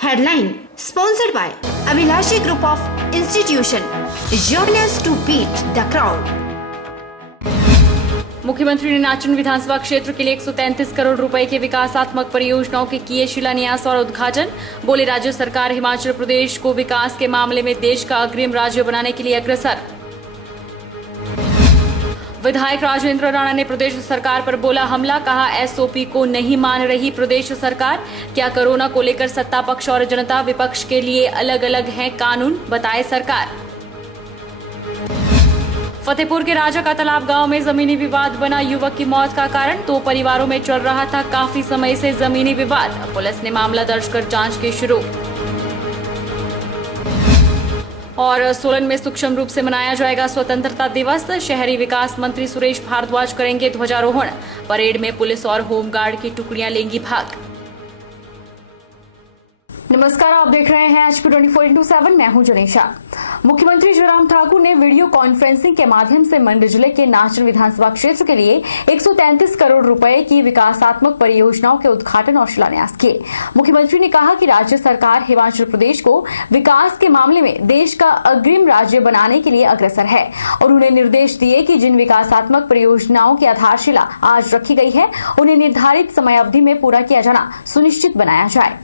Headline sponsored by Abhilashi Group of Institution. Join us to beat the crowd. मुख्यमंत्री ने नाचन विधानसभा क्षेत्र के लिए 133 करोड़ रुपए के विकासात्मक परियोजनाओं के किए शिलान्यास और उद्घाटन। बोले राज्य सरकार हिमाचल प्रदेश को विकास के मामले में देश का अग्रिम राज्य बनाने के लिए अग्रसर। विधायक राजेंद्र राणा ने प्रदेश सरकार पर बोला हमला, कहा एसओपी को नहीं मान रही प्रदेश सरकार। क्या कोरोना को लेकर सत्ता पक्ष और जनता विपक्ष के लिए अलग अलग हैं कानून, बताए सरकार। फतेहपुर के राजा का तालाब गांव में जमीनी विवाद बना युवक की मौत का कारण। 2 परिवारों में चल रहा था काफी समय से जमीनी विवाद। पुलिस ने मामला दर्ज कर जांच की शुरू। और सोलन में सूक्ष्म रूप से मनाया जाएगा स्वतंत्रता दिवस। शहरी विकास मंत्री सुरेश भारद्वाज करेंगे ध्वजारोहण। परेड में पुलिस और होमगार्ड की टुकड़ियां लेंगी भाग। नमस्कार, आप देख रहे हैं HP 24/7। मैं हूं जनेशा। मुख्यमंत्री जयराम ठाकुर ने वीडियो कॉन्फ्रेंसिंग के माध्यम से मंडी जिले के नाचन विधानसभा क्षेत्र के लिए 133 करोड़ रुपए की विकासात्मक परियोजनाओं के उद्घाटन और शिलान्यास किए। मुख्यमंत्री ने कहा कि राज्य सरकार हिमाचल प्रदेश को विकास के मामले में देश का अग्रिम राज्य बनाने के लिए अग्रसर है और उन्हें निर्देश दिए कि जिन विकासात्मक परियोजनाओं की आधारशिला आज रखी गई है उन्हें निर्धारित समय अवधि में पूरा किया जाना सुनिश्चित बनाया जाए।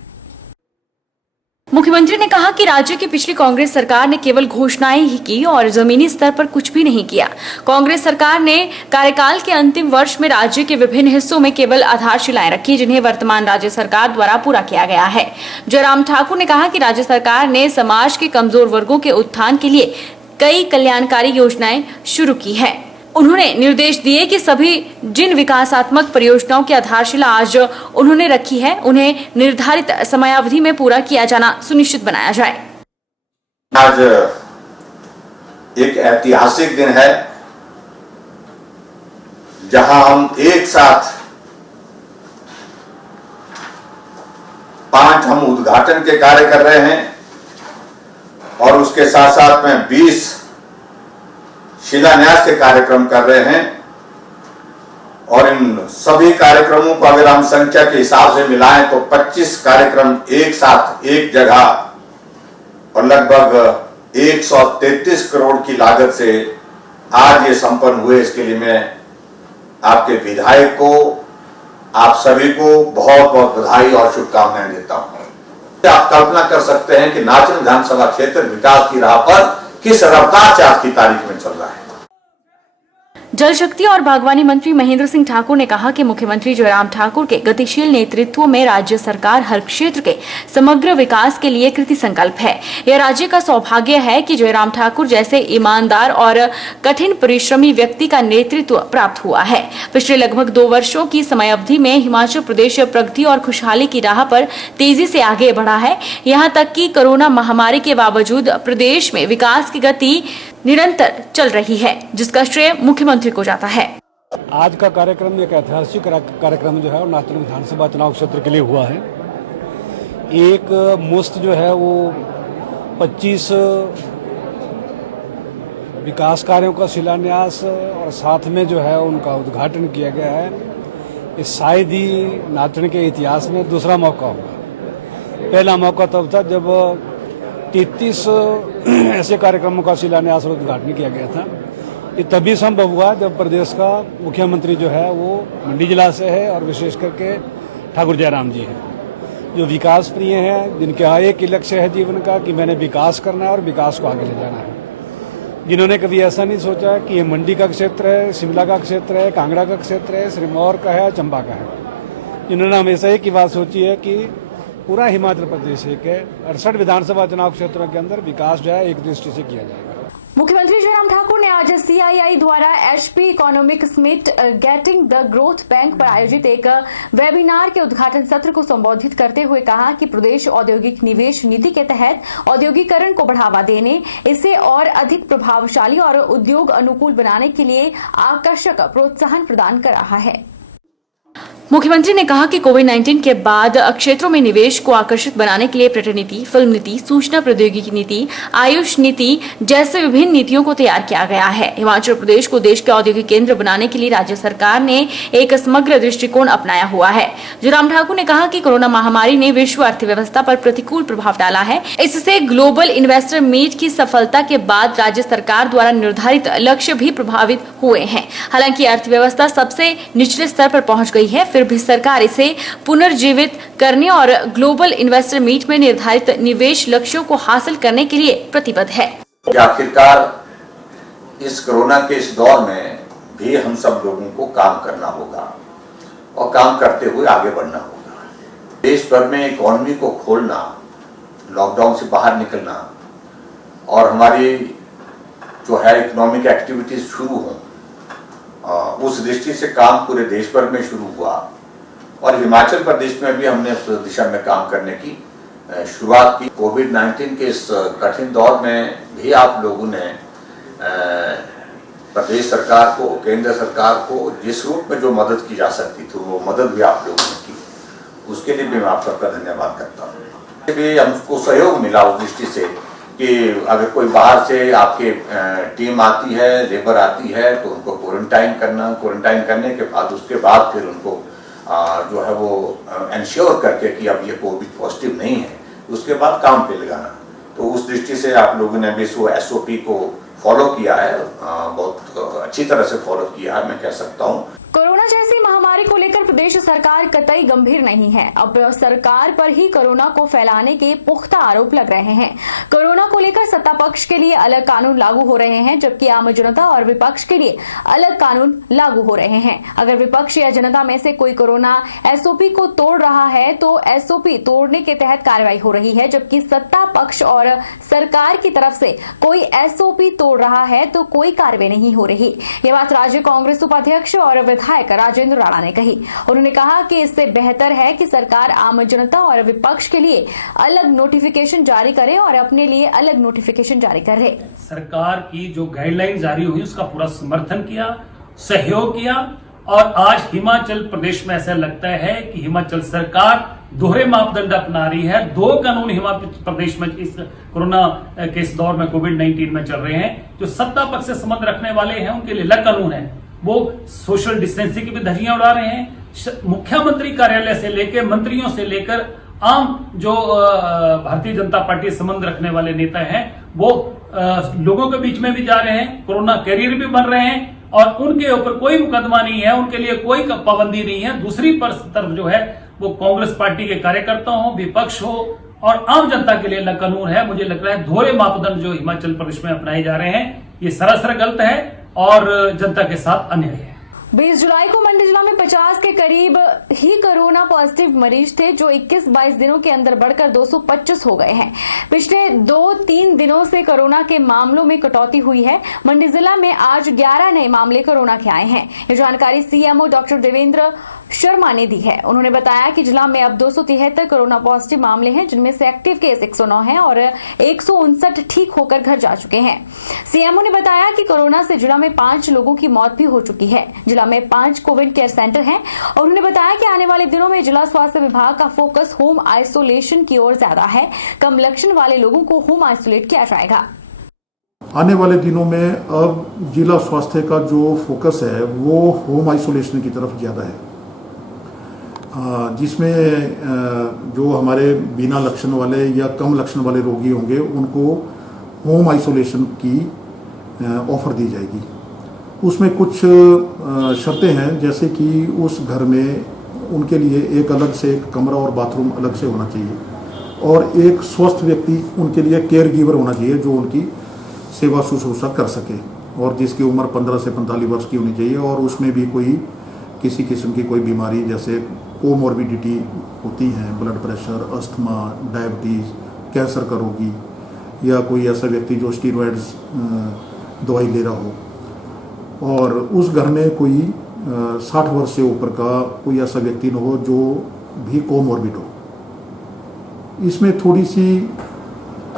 मुख्यमंत्री ने कहा कि राज्य की पिछली कांग्रेस सरकार ने केवल घोषणाएं ही की और जमीनी स्तर पर कुछ भी नहीं किया। कांग्रेस सरकार ने कार्यकाल के अंतिम वर्ष में राज्य के विभिन्न हिस्सों में केवल आधारशिलाएं रखी, जिन्हें वर्तमान राज्य सरकार द्वारा पूरा किया गया है। जयराम ठाकुर ने कहा कि राज्य सरकार ने समाज के कमजोर वर्गों के उत्थान के लिए कई कल्याणकारी योजनाएं शुरू की है। उन्होंने निर्देश दिए कि सभी जिन विकासात्मक परियोजनाओं की आधारशिला आज उन्होंने रखी है उन्हें निर्धारित समयावधि में पूरा किया जाना सुनिश्चित बनाया जाए। आज एक ऐतिहासिक दिन है जहां हम एक साथ 5 हम उद्घाटन के कार्य कर रहे हैं और उसके साथ साथ में 20 शिलान्यास के कार्यक्रम कर रहे हैं। और इन सभी कार्यक्रमों को अगर हम संख्या के हिसाब से मिलाएं तो 25 कार्यक्रम एक साथ एक जगह और लगभग 133 करोड़ की लागत से आज ये संपन्न हुए। इसके लिए मैं आपके विधायक को, आप सभी को बहुत बहुत बधाई और शुभकामनाएं देता हूं। आप कल्पना कर सकते हैं कि नाचन विधानसभा क्षेत्र विकास की राह पर किस रफ्तार से आज की तारीख में चल रहा है। जल शक्ति और बागवानी मंत्री महेंद्र सिंह ठाकुर ने कहा कि मुख्यमंत्री जयराम ठाकुर के गतिशील नेतृत्व में राज्य सरकार हर क्षेत्र के समग्र विकास के लिए कृति संकल्प है। यह राज्य का सौभाग्य है कि जयराम ठाकुर जैसे ईमानदार और कठिन परिश्रमी व्यक्ति का नेतृत्व प्राप्त हुआ है। पिछले लगभग 2 वर्षों की समयावधि में हिमाचल प्रदेश प्रगति और खुशहाली की राह पर तेजी से आगे बढ़ा है। यहाँ तक कि कोरोना महामारी के बावजूद प्रदेश में विकास की गति निरंतर चल रही है, जिसका श्रेय मुख्यमंत्री को जाता है। आज का कार्यक्रम एक ऐतिहासिक कार्यक्रम जो है वो नाचन विधानसभा चुनाव क्षेत्र के लिए हुआ है। एक मुश्त जो है वो 25 विकास कार्यों का शिलान्यास और साथ में जो है उनका उद्घाटन किया गया है। ये शायद ही नाचन के इतिहास में दूसरा मौका होगा। पहला मौका तब था जब 33 ऐसे कार्यक्रमों का शिलान्यास और उद्घाटन किया गया था। ये तभी संभव हुआ जब प्रदेश का मुख्यमंत्री जो है वो मंडी जिला से है और विशेष करके ठाकुर जयराम जी हैं, जो विकास प्रिय हैं, जिनके यहाँ एक ही लक्ष्य है जीवन का कि मैंने विकास करना है और विकास को आगे ले जाना है। जिन्होंने कभी ऐसा नहीं सोचा कि ये मंडी का क्षेत्र है, शिमला का क्षेत्र है, कांगड़ा का क्षेत्र है, सिरमौर का है, चंबा का है। जिन्होंने हमेशा एक ही बात सोची है कि पूरा हिमाचल प्रदेश के 68 विधानसभा चुनाव क्षेत्रों के अंदर विकास जो है एक दृष्टि से किया जाएगा। मुख्यमंत्री जयराम ठाकुर ने आज CII द्वारा HP economic summit getting the growth bank पर आयोजित एक वेबिनार के उद्घाटन सत्र को संबोधित करते हुए कहा कि प्रदेश औद्योगिक निवेश नीति के तहत औद्योगिकरण को बढ़ावा देने, इसे और अधिक प्रभावशाली और उद्योग अनुकूल बनाने के लिए आकर्षक प्रोत्साहन प्रदान कर रहा है। मुख्यमंत्री ने कहा कि कोविड-19 के बाद क्षेत्रों में निवेश को आकर्षित बनाने के लिए पर्यटन नीति, फिल्म नीति, सूचना प्रौद्योगिकी नीति, आयुष नीति जैसे विभिन्न नीतियों को तैयार किया गया है। हिमाचल प्रदेश को देश के औद्योगिक केंद्र बनाने के लिए राज्य सरकार ने एक समग्र दृष्टिकोण अपनाया हुआ है। जयराम ठाकुर ने कहा कि कोरोना महामारी ने विश्व अर्थव्यवस्था पर प्रतिकूल प्रभाव डाला है। इससे ग्लोबल इन्वेस्टर मीट की सफलता के बाद राज्य सरकार द्वारा निर्धारित लक्ष्य भी प्रभावित हुए हैं। हालांकि अर्थव्यवस्था सबसे निचले स्तर पर पहुंच गई है, फिर भी सरकार इसे पुनर्जीवित करने और ग्लोबल इन्वेस्टर मीट में निर्धारित निवेश लक्ष्यों को हासिल करने के लिए प्रतिबद्ध है। आखिरकार इस कोरोना के इस दौर में भी हम सब लोगों को काम करना होगा और काम करते हुए आगे बढ़ना होगा। देश भर में इकोनॉमी को खोलना, लॉकडाउन से बाहर निकलना और हमारी जो है इकोनॉमिक एक्टिविटीज शुरू हों, उस दृष्टि से काम पूरे देश भर में शुरू हुआ और हिमाचल प्रदेश में भी हमने उस दिशा में काम करने की शुरुआत की। कोविड-19 के इस कठिन दौर में भी आप लोगों ने प्रदेश सरकार को, केंद्र सरकार को जिस रूप में जो मदद की जा सकती थी वो मदद भी आप लोगों ने की। उसके लिए भी मैं आप सबका धन्यवाद करता हूँ। भी हमको सहयोग मिला उस दृष्टि से कि अगर कोई बाहर से आपके टीम आती है, लेबर आती है, तो उनको क्वारंटाइन करना, क्वारंटाइन करने के बाद उसके बाद फिर उनको जो है वो इंश्योर करके कि अब ये कोविड पॉजिटिव नहीं है, उसके बाद काम पे लगाना। तो उस दृष्टि से आप लोगों ने भी इस SOP को फॉलो किया है, बहुत अच्छी तरह से फॉलो किया है, मैं कह सकता हूँ। कोरोना जैसी महामारी को लेकर प्रदेश सरकार कतई गंभीर नहीं है। अब सरकार पर ही कोरोना को फैलाने के पुख्ता आरोप लग रहे हैं। कोरोना को लेकर सत्ता पक्ष के लिए अलग कानून लागू हो रहे हैं, जबकि आम जनता और विपक्ष के लिए अलग कानून लागू हो रहे हैं। अगर विपक्ष या जनता में से कोई कोरोना SOP को तोड़ रहा है तो SOP तोड़ने के तहत कार्रवाई हो रही है, जबकि सत्ता पक्ष और सरकार की तरफ से कोई SOP तोड़ रहा है तो कोई कार्रवाई नहीं हो रही। ये बात राज्य कांग्रेस उपाध्यक्ष और विधायक राजेंद्र राणा ने कही। उन्होंने कहा कि इससे बेहतर है कि सरकार आम जनता और विपक्ष के लिए अलग नोटिफिकेशन जारी करे और अपने लिए अलग नोटिफिकेशन जारी करे। सरकार की जो गाइडलाइन जारी हुई उसका पूरा समर्थन किया, सहयोग किया और आज हिमाचल प्रदेश में ऐसा लगता है कि हिमाचल सरकार दोहरे मापदंड अपना रही है। दो कानून हिमाचल प्रदेश में इस कोरोना के इस दौर में कोविड-19 में चल रहे हैं। जो सत्ता पक्ष से संबंध रखने वाले हैं उनके लिए अलग कानून है, वो सोशल डिस्टेंसिंग की भी धज्जियां उड़ा रहे हैं। मुख्यमंत्री कार्यालय से लेकर मंत्रियों से लेकर आम जो भारतीय जनता पार्टी से संबंध रखने वाले नेता हैं वो लोगों के बीच में भी जा रहे हैं, कोरोना कैरियर भी बन रहे हैं और उनके ऊपर कोई मुकदमा नहीं है, उनके लिए कोई पाबंदी नहीं है। दूसरी तरफ जो है वो कांग्रेस पार्टी के कार्यकर्ता हो, विपक्ष हो और आम जनता के लिए अलग कानून है। मुझे लग रहा है दोहरे मापदंड जो हिमाचल प्रदेश में अपनाए जा रहे हैं ये सरासर गलत है और जनता के साथ अन्याय है। 20 जुलाई को मंडी जिला में 50 के करीब ही कोरोना पॉजिटिव मरीज थे, जो 21-22 दिनों के अंदर बढ़कर 225 हो गए हैं। पिछले 2-3 दिनों से कोरोना के मामलों में कटौती हुई है। मंडी जिला में आज 11 नए मामले कोरोना के आए हैं। ये जानकारी CMO डॉक्टर देवेंद्र शर्मा ने दी है। उन्होंने बताया कि जिला में अब 273 कोरोना पॉजिटिव मामले हैं, जिनमें से एक्टिव केस 109 हैं और 159 ठीक होकर घर जा चुके हैं। CMO ने बताया कि कोरोना से जिला में 5 लोगों की मौत भी हो चुकी है। जिला में 5 कोविड केयर सेंटर हैं और उन्होंने बताया कि आने वाले दिनों में जिला स्वास्थ्य विभाग का फोकस होम आइसोलेशन की ओर ज्यादा है। कम लक्षण वाले लोगों को होम आइसोलेट किया जाएगा। आने वाले दिनों में अब जिला स्वास्थ्य का जो फोकस है वो होम आइसोलेशन की तरफ ज़्यादा है, जिसमें जो हमारे बिना लक्षण वाले या कम लक्षण वाले रोगी होंगे उनको होम आइसोलेशन की ऑफर दी जाएगी। उसमें कुछ शर्तें हैं, जैसे कि उस घर में उनके लिए एक अलग से एक कमरा और बाथरूम अलग से होना चाहिए और एक स्वस्थ व्यक्ति उनके लिए केयर गिवर होना चाहिए जो उनकी सेवा शुश्रूषा कर सके और जिसकी उम्र 15 से 45 वर्ष की होनी चाहिए और उसमें भी कोई किसी किस्म की कोई बीमारी जैसे कोमॉर्बिडिटी होती हैं, blood pressure, asthma, diabetes, cancer का रोगी या कोई ऐसा व्यक्ति जो स्टीरॉयड्स दवाई ले रहा हो और उस घर में कोई 60 वर्ष से ऊपर का कोई ऐसा व्यक्ति न हो जो भी कोमॉर्बिड हो। इसमें थोड़ी सी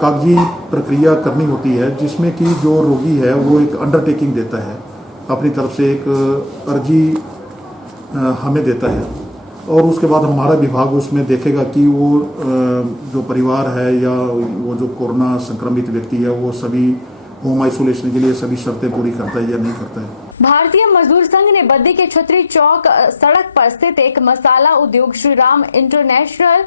कागजी प्रक्रिया करनी होती है, जिसमें कि जो रोगी है वो एक अंडरटेकिंग देता है, अपनी तरफ से एक अर्जी हमें देता है और उसके बाद हमारा विभाग उसमें देखेगा कि वो जो परिवार है या वो जो कोरोना संक्रमित व्यक्ति है वो सभी होम आइसोलेशन के लिए सभी शर्तें पूरी करता है या नहीं करता है। भारतीय मजदूर संघ ने बद्दी के छतरी चौक सड़क पर स्थित एक मसाला उद्योग श्री राम इंटरनेशनल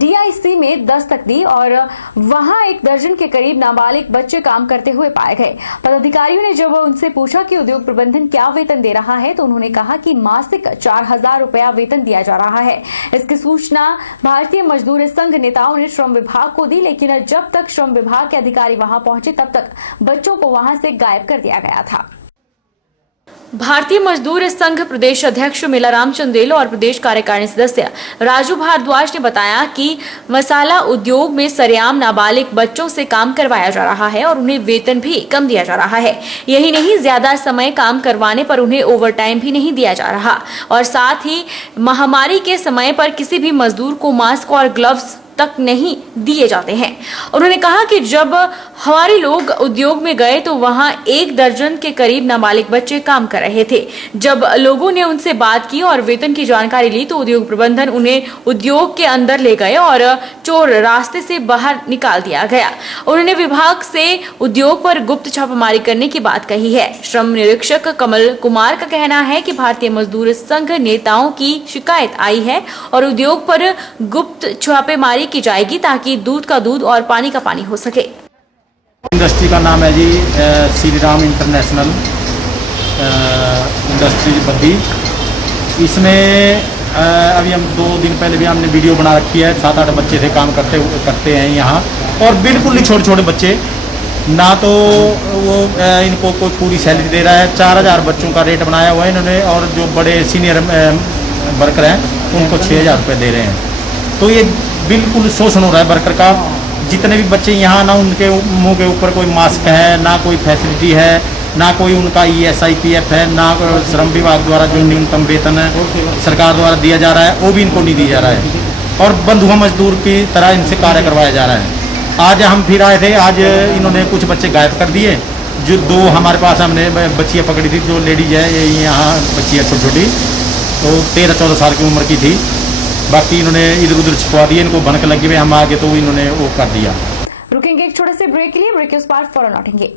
DIC में दस्तक दी और वहां 1 दर्जन के करीब नाबालिग बच्चे काम करते हुए पाए गए। पदाधिकारियों ने जब उनसे पूछा कि उद्योग प्रबंधन क्या वेतन दे रहा है तो उन्होंने कहा कि मासिक 4,000 रुपया वेतन दिया जा रहा है। इसकी सूचना भारतीय मजदूर संघ नेताओं ने श्रम विभाग को दी, लेकिन जब तक श्रम विभाग के अधिकारी वहां पहुंचे तब तक बच्चों को वहां से गायब कर दिया गया था। भारतीय मजदूर संघ प्रदेश अध्यक्ष मेलाराम चंदेल और प्रदेश कार्यकारिणी सदस्य राजू भारद्वाज ने बताया कि मसाला उद्योग में सरेआम नाबालिग बच्चों से काम करवाया जा रहा है और उन्हें वेतन भी कम दिया जा रहा है। यही नहीं, ज्यादा समय काम करवाने पर उन्हें ओवरटाइम भी नहीं दिया जा रहा और साथ ही महामारी के समय पर किसी भी मजदूर को मास्क और ग्लव्स तक नहीं दिए जाते हैं। उन्होंने कहा कि जब हमारे लोग उद्योग में गए तो वहां 1 दर्जन के करीब नाबालिग बच्चे काम कर रहे थे। जब लोगों ने उनसे बात की और वेतन की जानकारी ली तो उद्योग प्रबंधन उन्हें उद्योग के अंदर ले गए और चोर रास्ते से बाहर निकाल दिया गया। उन्होंने विभाग से उद्योग पर गुप्त छापामारी करने की बात कही है। श्रम निरीक्षक कमल कुमार का कहना है कि भारतीय मजदूर संघ नेताओं की शिकायत आई है और उद्योग पर गुप्त छापेमारी की जाएगी ताकि दूध का दूध और पानी का पानी हो सके। इंडस्ट्री का नाम है जी श्री राम इंटरनेशनल इंडस्ट्री बद्दी। इसमें अभी हम 2 दिन पहले भी हमने वीडियो बना रखी है। 7-8 बच्चे थे काम करते हैं यहाँ और बिल्कुल ही छोटे छोटे बच्चे, ना तो वो इनको कोई पूरी सैलरी दे रहा है। 4,000 बच्चों का रेट बनाया हुआ है इन्होंने और जो बड़े सीनियर वर्कर हैं उनको 6,000 रुपये दे रहे हैं। तो ये बिल्कुल शोषण हो रहा है वर्कर का। जितने भी बच्चे यहाँ, ना उनके मुंह के ऊपर कोई मास्क है, ना कोई फैसिलिटी है, ना कोई उनका ESIPF है, ना श्रम विभाग द्वारा जो न्यूनतम वेतन है सरकार द्वारा दिया जा रहा है वो भी इनको नहीं दिया जा रहा है और बंधुआ मजदूर की तरह इनसे कार्य करवाया जा रहा है। आज हम फिर आए थे, आज इन्होंने कुछ बच्चे गायब कर दिए। जो 2 हमारे पास हमने बच्चियाँ पकड़ी थी, जो लेडीज है यहाँ बच्चियाँ छोटी छोटी, तो 13-14 साल की उम्र की थी। बाकी इन्होंने इधर उधर छुपवा दिए, इनको भनक लगी हुई, हम आगे तो इन्होंने वो कर दिया। रुकेंगे एक छोटे से ब्रेक के लिए, ब्रेक के उस पार फौरन लौटेंगे।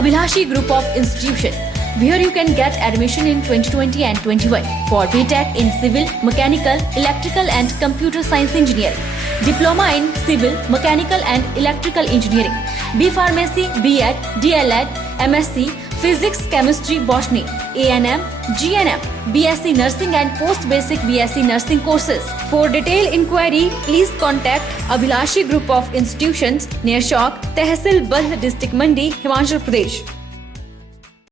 Abhilashi Group of Institution, where you can get admission in 2020 and 21 for BTech in Civil, Mechanical, Electrical and Computer Science Engineering, Diploma in Civil, Mechanical and Electrical Engineering, B Pharmacy, B.Ed, D.L.Ed, MSc, Physics, Chemistry, Botany, A&M, GNM, BSc Nursing and Post Basic BSc Nursing courses. For detailed inquiry, please contact Abhilashi Group of Institutions, near Chowk, Tehsil Bald District, Mandi, Himachal Pradesh.